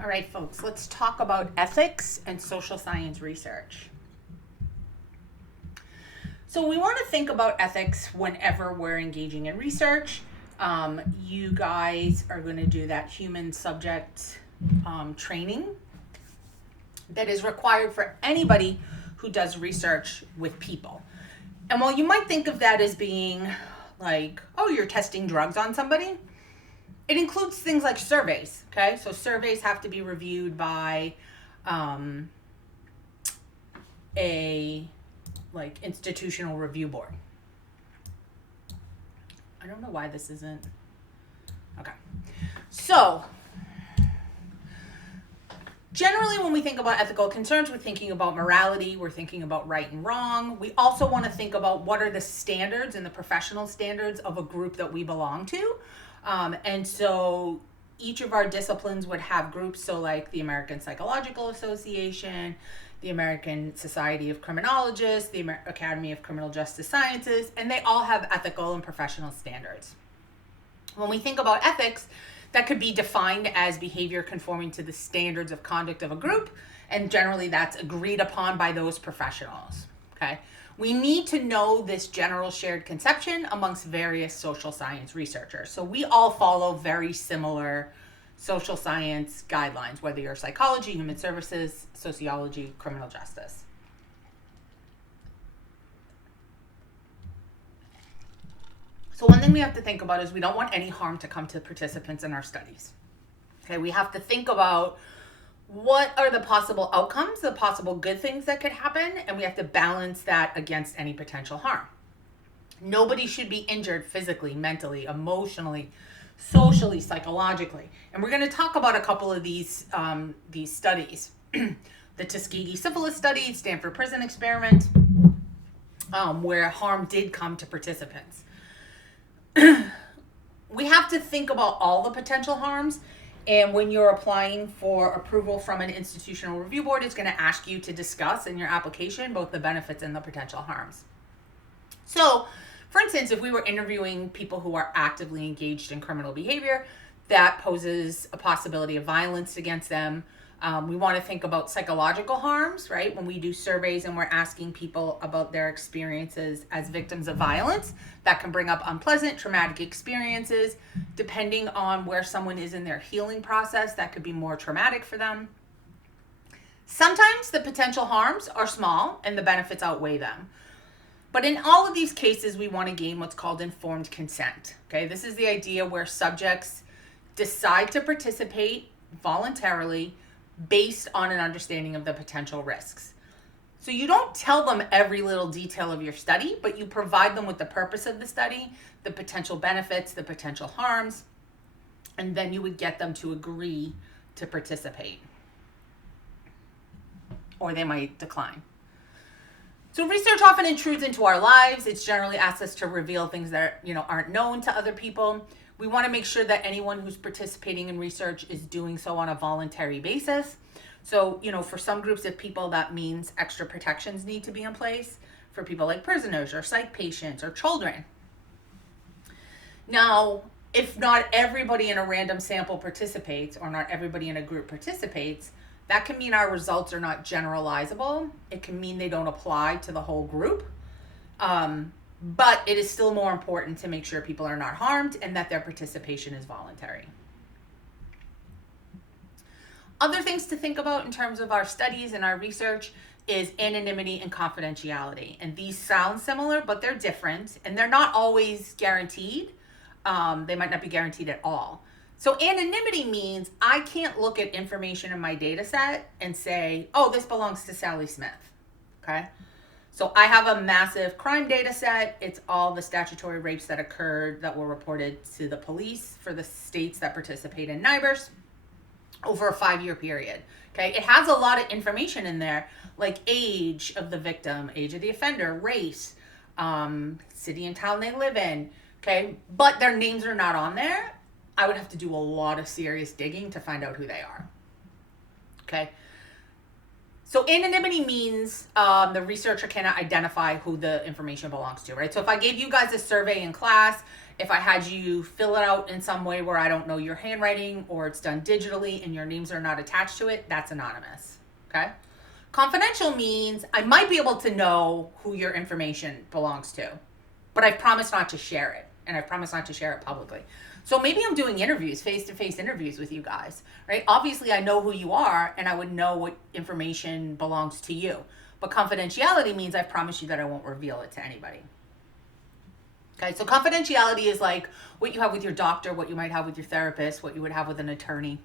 All right, folks, let's talk about ethics and social science research. So, we want to think about ethics whenever we're engaging in research. You guys are going to do that human subject training that is required for anybody who does research with people. And while you might think of that as being like, oh, you're testing drugs on somebody, it includes things like surveys. Okay, so surveys have to be reviewed by um, a like institutional review board. I don't know why this isn't okay. So generally, when we think about ethical concerns, we're thinking about morality, we're thinking about right and wrong. We also want to think about what are the standards and the professional standards of a group that we belong to. And so each of our disciplines would have groups, so like the American Psychological Association, the American Society of Criminologists, the Academy of Criminal Justice Sciences, and they all have ethical and professional standards. When we think about ethics, that could be defined as behavior conforming to the standards of conduct of a group, and generally that's agreed upon by those professionals. Okay? We need to know this general shared conception amongst various social science researchers. So we all follow very similar social science guidelines, whether you're psychology, human services, sociology, criminal justice. So one thing we have to think about is we don't want any harm to come to participants in our studies. Okay, we have to think about what are the possible outcomes, the possible good things that could happen, and we have to balance that against any potential harm. Nobody should be injured physically, mentally, emotionally, socially, psychologically. And we're going to talk about a couple of these studies. The Tuskegee syphilis study, Stanford prison experiment, where harm did come to participants. We have to think about all the potential harms. And when you're applying for approval from an institutional review board, it's going to ask you to discuss in your application both the benefits and the potential harms. So, for instance, if we were interviewing people who are actively engaged in criminal behavior, that poses a possibility of violence against them. We want to think about psychological harms, right? When we do surveys and we're asking people about their experiences as victims of violence, that can bring up unpleasant, traumatic experiences. Depending on where someone is in their healing process, that could be more traumatic for them. Sometimes the potential harms are small and the benefits outweigh them. But in all of these cases, we want to gain what's called informed consent. Okay, this is the idea where subjects decide to participate voluntarily based on an understanding of the potential risks. So you don't tell them every little detail of your study, but you provide them with the purpose of the study, the potential benefits, the potential harms, and then you would get them to agree to participate. Or they might decline. So research often intrudes into our lives. It's generally asks us to reveal things that aren't known to other people. We want to make sure that anyone who's participating in research is doing so on a voluntary basis. So, for some groups of people, that means extra protections need to be in place for people like prisoners or psych patients or children. Now, if not everybody in a random sample participates or not everybody in a group participates, that can mean our results are not generalizable. It can mean they don't apply to the whole group. But it is still more important to make sure people are not harmed and that their participation is voluntary. Other things to think about in terms of our studies and our research is anonymity and confidentiality. And these sound similar, but they're different. And they're not always guaranteed. They might not be guaranteed at all. So anonymity means I can't look at information in my data set and say, oh, this belongs to Sally Smith. Okay? So I have a massive crime data set. It's all the statutory rapes that occurred that were reported to the police for the states that participate in NIBRS over a 5-year period. Okay, it has a lot of information in there, like age of the victim, age of the offender, race, city and town they live in. Okay, but their names are not on there. I would have to do a lot of serious digging to find out who they are. Okay. So anonymity means the researcher cannot identify who the information belongs to, right? So if I gave you guys a survey in class If I had you fill it out in some way where I don't know your handwriting or it's done digitally and your names are not attached to it, that's anonymous. Okay? Confidential means I might be able to know who your information belongs to, but I've promised not to share it, and I've promised not to share it publicly. So maybe I'm doing interviews, face-to-face interviews with you guys, right? Obviously, I know who you are, and I would know what information belongs to you. But confidentiality means I've promised you that I won't reveal it to anybody. Okay, so confidentiality is like what you have with your doctor, what you might have with your therapist, what you would have with an attorney.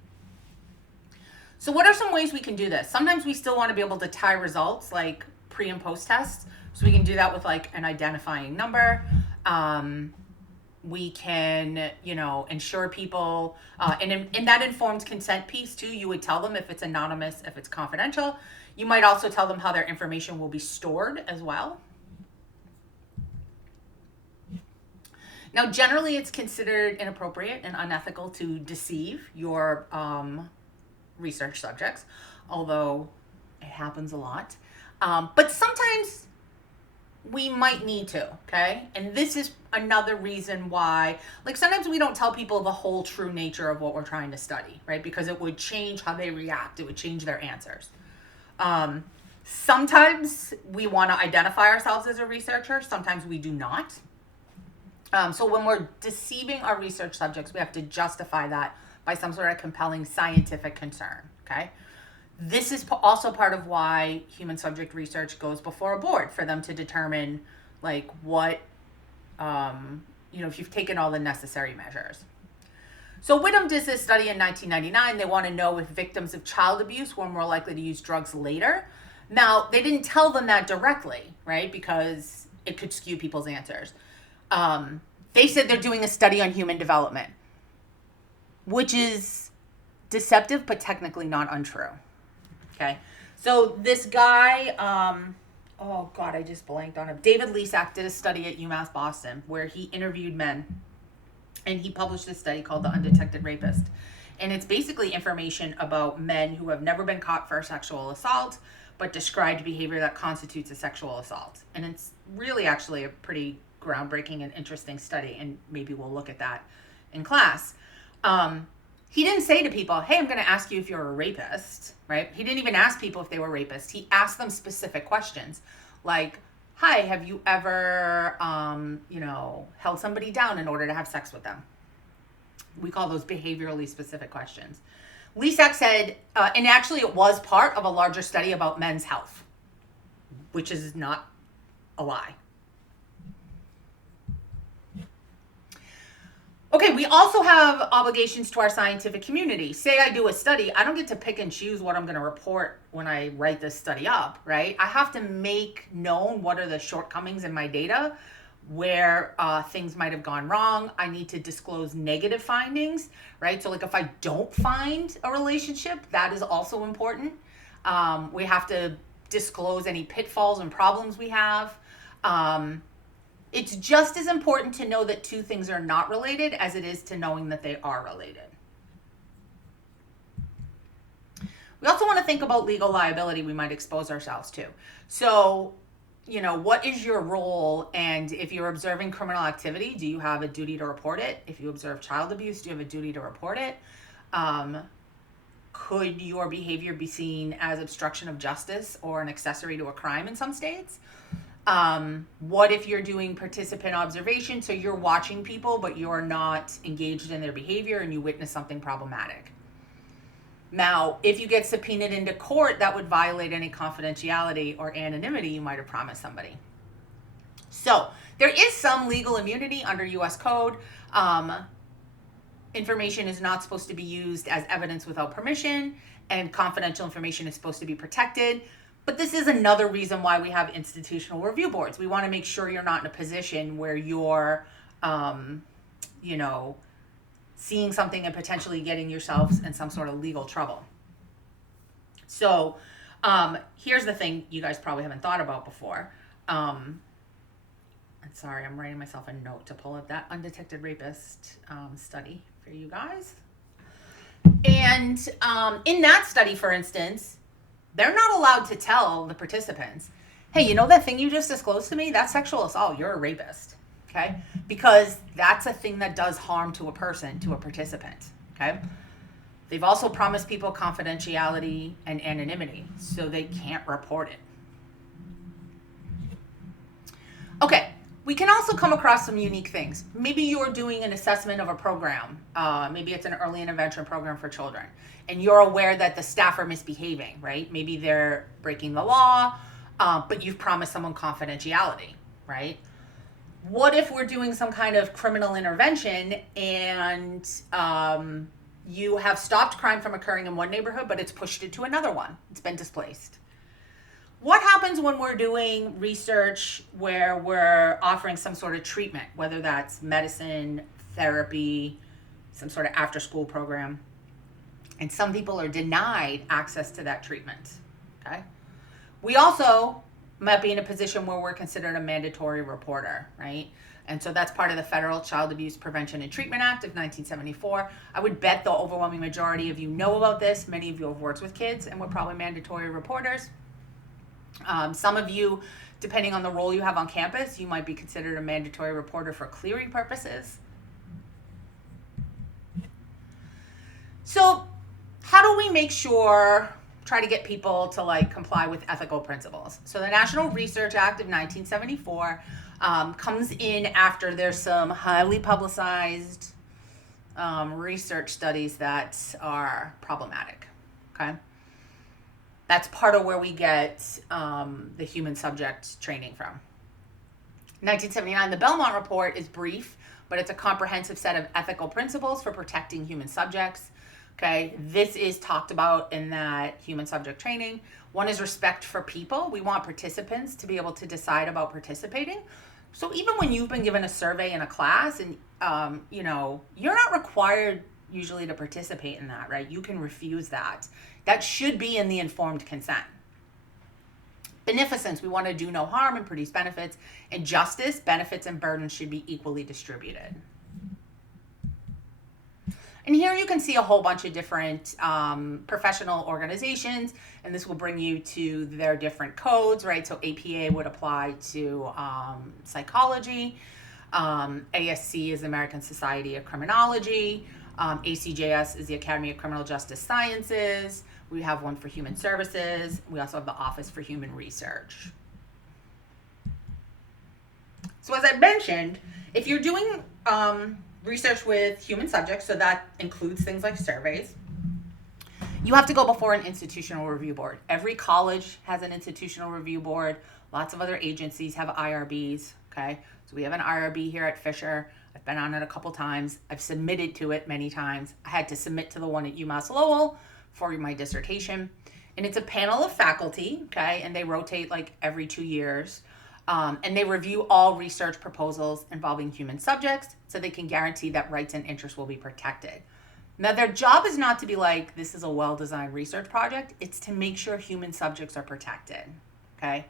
So what are some ways we can do this? Sometimes we still want to be able to tie results like pre and post tests. So we can do that with like an identifying number. We can, ensure people, and in that informed consent piece too, you would tell them if it's anonymous, if it's confidential. You might also tell them how their information will be stored as well. Now, generally, it's considered inappropriate and unethical to deceive your research subjects, although it happens a lot. But sometimes we might need to, okay? And this is another reason why, like sometimes we don't tell people the whole true nature of what we're trying to study, right? Because it would change how they react. It would change their answers. Sometimes we want to identify ourselves as a researcher. Sometimes we do not. So when we're deceiving our research subjects, we have to justify that by some sort of compelling scientific concern, okay? This is also part of why human subject research goes before a board, for them to determine like what, if you've taken all the necessary measures. So Whittam did this study in 1999. They want to know if victims of child abuse were more likely to use drugs later. Now, they didn't tell them that directly, right? Because it could skew people's answers. They said they're doing a study on human development, which is deceptive, but technically not untrue. Okay. So this guy, I just blanked on him. David Lesak did a study at UMass Boston where he interviewed men, and he published this study called The Undetected Rapist. And it's basically information about men who have never been caught for a sexual assault, but described behavior that constitutes a sexual assault. And it's really actually a pretty groundbreaking and interesting study, and maybe we'll look at that in class. He didn't say to people, hey, I'm going to ask you if you're a rapist, right? He didn't even ask people if they were rapists. He asked them specific questions like, hi, have you ever, held somebody down in order to have sex with them? We call those behaviorally specific questions. Lesak said, and actually it was part of a larger study about men's health, which is not a lie. Okay, we also have obligations to our scientific community. Say I do a study, I don't get to pick and choose what I'm going to report when I write this study up, right? I have to make known what are the shortcomings in my data, where things might have gone wrong. I need to disclose negative findings, right? So like if I don't find a relationship, that is also important. We have to disclose any pitfalls and problems we have. It's just as important to know that two things are not related as it is to knowing that they are related. We also want to think about legal liability we might expose ourselves to. So, what is your role? And if you're observing criminal activity, do you have a duty to report it? If you observe child abuse, do you have a duty to report it? Could your behavior be seen as obstruction of justice or an accessory to a crime in some states? What if you're doing participant observation? So you're watching people, but you're not engaged in their behavior and you witness something problematic. Now, if you get subpoenaed into court, that would violate any confidentiality or anonymity you might have promised somebody. So there is some legal immunity under U.S. Code. Information is not supposed to be used as evidence without permission, and confidential information is supposed to be protected. But this is another reason why we have institutional review boards. We want to make sure you're not in a position where you're, seeing something and potentially getting yourselves in some sort of legal trouble. So here's the thing you guys probably haven't thought about before. I'm sorry, I'm writing myself a note to pull up that undetected rapist study for you guys. And in that study, for instance, they're not allowed to tell the participants, hey, that thing you just disclosed to me, that's sexual assault, you're a rapist. okay? Because that's a thing that does harm to a person, to a participant, okay? They've also promised people confidentiality and anonymity, so they can't report it. Okay, we can also come across some unique things. Maybe you're doing an assessment of a program. Maybe it's an early intervention program for children, and you're aware that the staff are misbehaving, right? Maybe they're breaking the law, but you've promised someone confidentiality, right? What if we're doing some kind of criminal intervention and you have stopped crime from occurring in one neighborhood, but it's pushed it to another one? It's been displaced. What happens when we're doing research where we're offering some sort of treatment, whether that's medicine, therapy, some sort of after school program, and some people are denied access to that treatment, okay? We also might be in a position where we're considered a mandatory reporter, right? And so that's part of the Federal Child Abuse Prevention and Treatment Act of 1974. I would bet the overwhelming majority of you know about this. Many of you have worked with kids and we're probably mandatory reporters. Some of you, depending on the role you have on campus, you might be considered a mandatory reporter for clearing purposes. So how do we make sure, try to get people to like comply with ethical principles? So the National Research Act of 1974 comes in after there's some highly publicized research studies that are problematic, okay? That's part of where we get the human subject training from. 1979, the Belmont Report is brief, but it's a comprehensive set of ethical principles for protecting human subjects. Okay, this is talked about in that human subject training. One is respect for people. We want participants to be able to decide about participating. So even when you've been given a survey in a class and, you're not required usually to participate in that, right? You can refuse that. That should be in the informed consent. Beneficence, we want to do no harm and produce benefits. And justice, benefits and burdens should be equally distributed. And here you can see a whole bunch of different professional organizations, and this will bring you to their different codes, right? So APA would apply to psychology. ASC is the American Society of Criminology. ACJS is the Academy of Criminal Justice Sciences. We have one for Human Services. We also have the Office for Human Research. So as I mentioned, if you're doing research with human subjects, so that includes things like surveys, you have to go before an institutional review board. Every college has an institutional review board. Lots of other agencies have IRBs, okay? So we have an IRB here at Fisher. I've been on it a couple times. I've submitted to it many times. I had to submit to the one at UMass Lowell for my dissertation. And it's a panel of faculty, okay? And they rotate like every 2 years. And they review all research proposals involving human subjects so they can guarantee that rights and interests will be protected. Now, their job is not to be like, this is a well-designed research project. It's to make sure human subjects are protected, okay?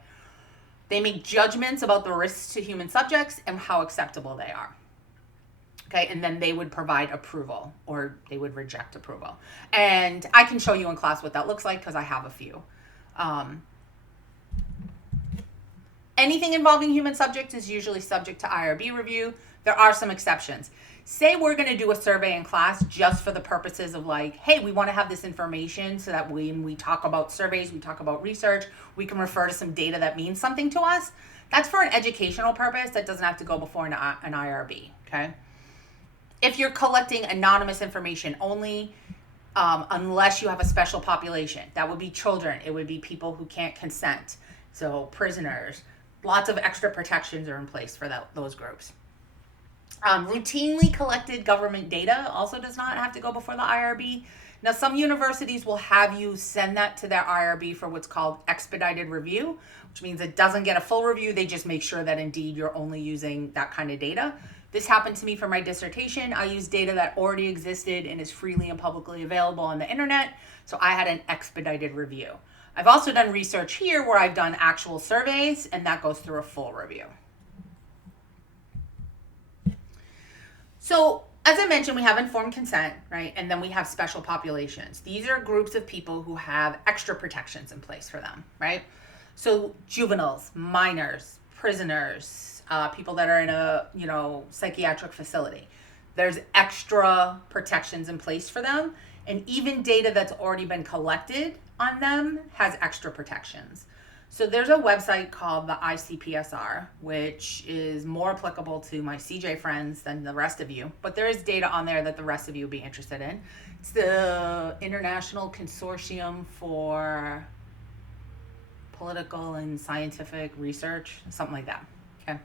They make judgments about the risks to human subjects and how acceptable they are. Okay, and then they would provide approval or they would reject approval. And I can show you in class what that looks like because I have a few. Anything involving human subjects is usually subject to IRB review. There are some exceptions. Say we're going to do a survey in class just for the purposes of like, hey, we want to have this information so that when we talk about surveys, we talk about research, we can refer to some data that means something to us. That's for an educational purpose. That doesn't have to go before an IRB, okay? If you're collecting anonymous information only, unless you have a special population, that would be children. It would be people who can't consent. So prisoners, lots of extra protections are in place for those groups. Routinely collected government data also does not have to go before the IRB. Now, some universities will have you send that to their IRB for what's called expedited review, which means it doesn't get a full review. They just make sure that indeed you're only using that kind of data. This happened to me for my dissertation. I used data that already existed and is freely and publicly available on the internet, so I had an expedited review. I've also done research here where I've done actual surveys, and that goes through a full review. So, as I mentioned, we have informed consent, right? And then we have special populations. These are groups of people who have extra protections in place for them, right? So, juveniles, minors, prisoners, people that are in a, psychiatric facility. There's extra protections in place for them. And even data that's already been collected on them has extra protections. So there's a website called the ICPSR, which is more applicable to my CJ friends than the rest of you. But there is data on there that the rest of you would be interested in. It's the International Consortium for Political and Scientific Research, something like that. Okay.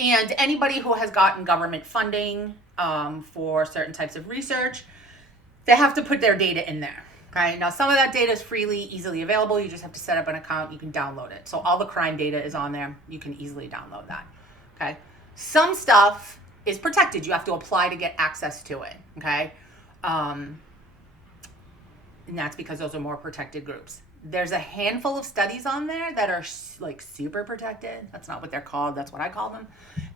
And anybody who has gotten government funding for certain types of research, they have to put their data in there. Okay. Now, some of that data is freely, easily available. You just have to set up an account. You can download it. So all the crime data is on there. You can easily download that. Okay. Some stuff is protected. You have to apply to get access to it. Okay. And that's because those are more protected groups. There's a handful of studies on there that are like super protected. That's not what they're called. That's what I call them.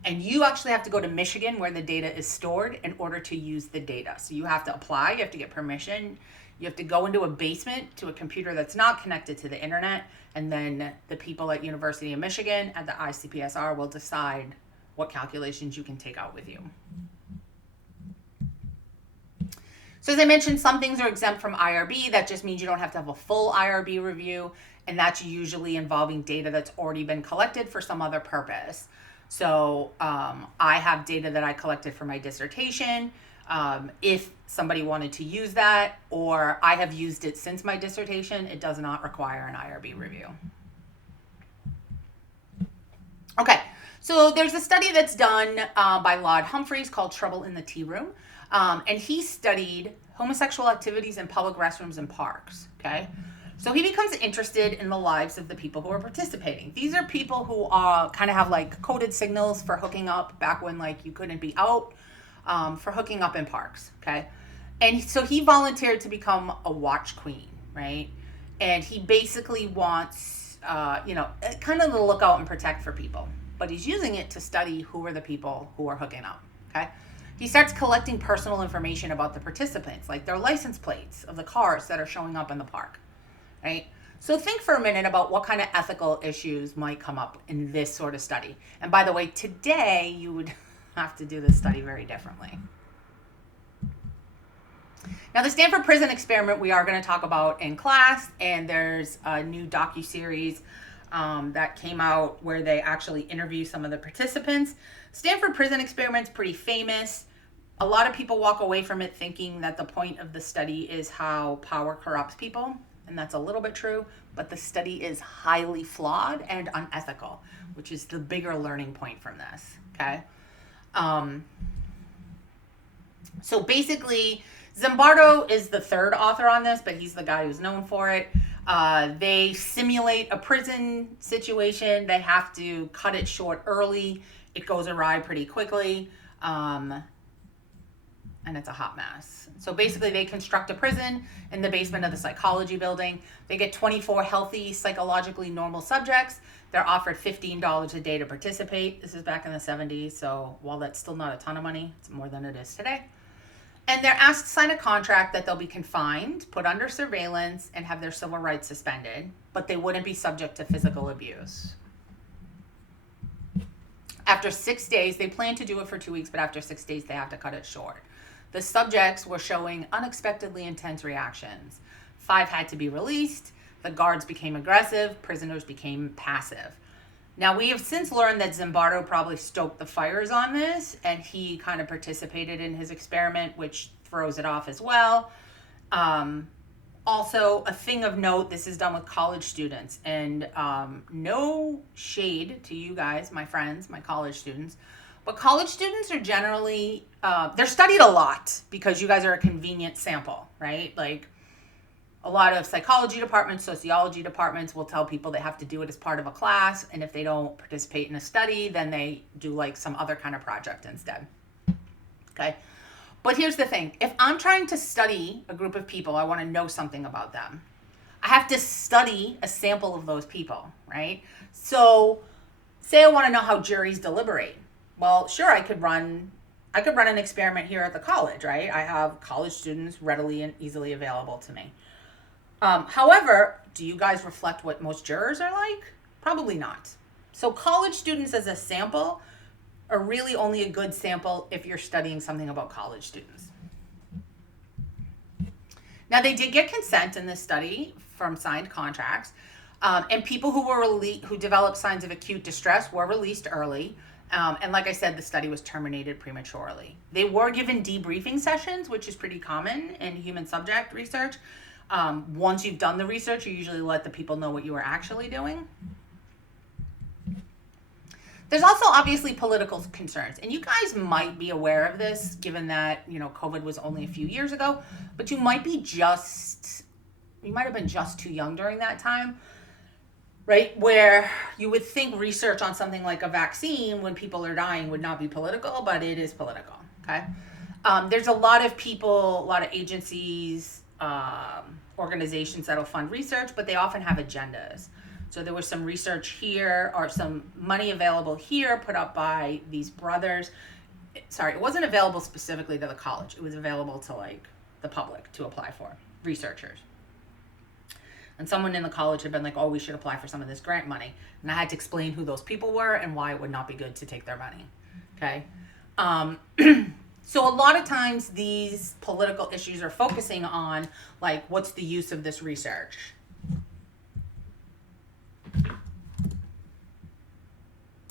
And you actually have to go to Michigan where the data is stored in order to use the data. So you have to apply. You have to get permission. You have to go into a basement to a computer that's not connected to the internet. And then the people at University of Michigan at the ICPSR will decide what calculations you can take out with you. So as I mentioned, some things are exempt from IRB. That just means you don't have to have a full IRB review. And that's usually involving data that's already been collected for some other purpose. So I have data that I collected for my dissertation. If somebody wanted to use that, or I have used it since my dissertation, it does not require an IRB review. Okay, so there's a study that's done by Laud Humphreys called Trouble in the Tea Room. And he studied homosexual activities in public restrooms and parks, okay? So he becomes interested in the lives of the people who are participating. These are people who kind of have like coded signals for hooking up back when like you couldn't be out, for hooking up in parks, okay? And so he volunteered to become a watch queen, right? And he basically wants, kind of to look out and protect for people. But he's using it to study who are the people who are hooking up, okay? He starts collecting personal information about the participants, like their license plates of the cars that are showing up in the park, right? So think for a minute about what kind of ethical issues might come up in this sort of study. And by the way, today you would have to do this study very differently. Now, the Stanford Prison Experiment we are going to talk about in class, and there's a new docuseries that came out where they actually interview some of the participants. Stanford Prison Experiment's pretty famous. A lot of people walk away from it thinking that the point of the study is how power corrupts people, and that's a little bit true, but the study is highly flawed and unethical, which is the bigger learning point from this, okay? So basically, Zimbardo is the third author on this, but he's the guy who's known for it. They simulate a prison situation. They have to cut it short early. It goes awry pretty quickly. And it's a hot mess. So basically they construct a prison in the basement of the psychology building. They get 24 healthy, psychologically normal subjects. They're offered $15 a day to participate. This is back in the 70s, so while that's still not a ton of money, it's more than it is today. And they're asked to sign a contract that they'll be confined, put under surveillance, and have their civil rights suspended, but they wouldn't be subject to physical abuse. After 6 days, they plan to do it for 2 weeks, but after 6 days, they have to cut it short. The subjects were showing unexpectedly intense reactions. 5 had to be released. The guards became aggressive. Prisoners became passive. Now, we have since learned that Zimbardo probably stoked the fires on this, and he kind of participated in his experiment, which throws it off as well. Also, a thing of note, this is done with college students, and no shade to you guys, my friends, my college students, but college students are generally, they're studied a lot because you guys are a convenient sample, right? Like, a lot of psychology departments, sociology departments will tell people they have to do it as part of a class, and if they don't participate in a study, then they do like some other kind of project instead. Okay? But here's the thing. If I'm trying to study a group of people, I want to know something about them. I have to study a sample of those people, right? So say I want to know how juries deliberate. Well, sure, I could run an experiment here at the college, right? I have college students readily and easily available to me. However, do you guys reflect what most jurors are like? Probably not. So college students as a sample are really only a good sample if you're studying something about college students. Now, they did get consent in this study from signed contracts, and people who developed signs of acute distress were released early. And like I said, the study was terminated prematurely. They were given debriefing sessions, which is pretty common in human subject research. Once you've done the research, you usually let the people know what you were actually doing. There's also obviously political concerns, and you guys might be aware of this given that, COVID was only a few years ago, but you might have been just too young during that time, right? Where you would think research on something like a vaccine when people are dying would not be political, but it is political, okay? There's a lot of people, a lot of agencies, organizations that'll fund research, but they often have agendas. So there was some research here, or some money available here put up by these brothers. Sorry, it wasn't available specifically to the college. It was available to the public to apply for, researchers. And someone in the college had been like, oh, we should apply for some of this grant money. And I had to explain who those people were and why it would not be good to take their money, okay? So a lot of times these political issues are focusing on, what's the use of this research?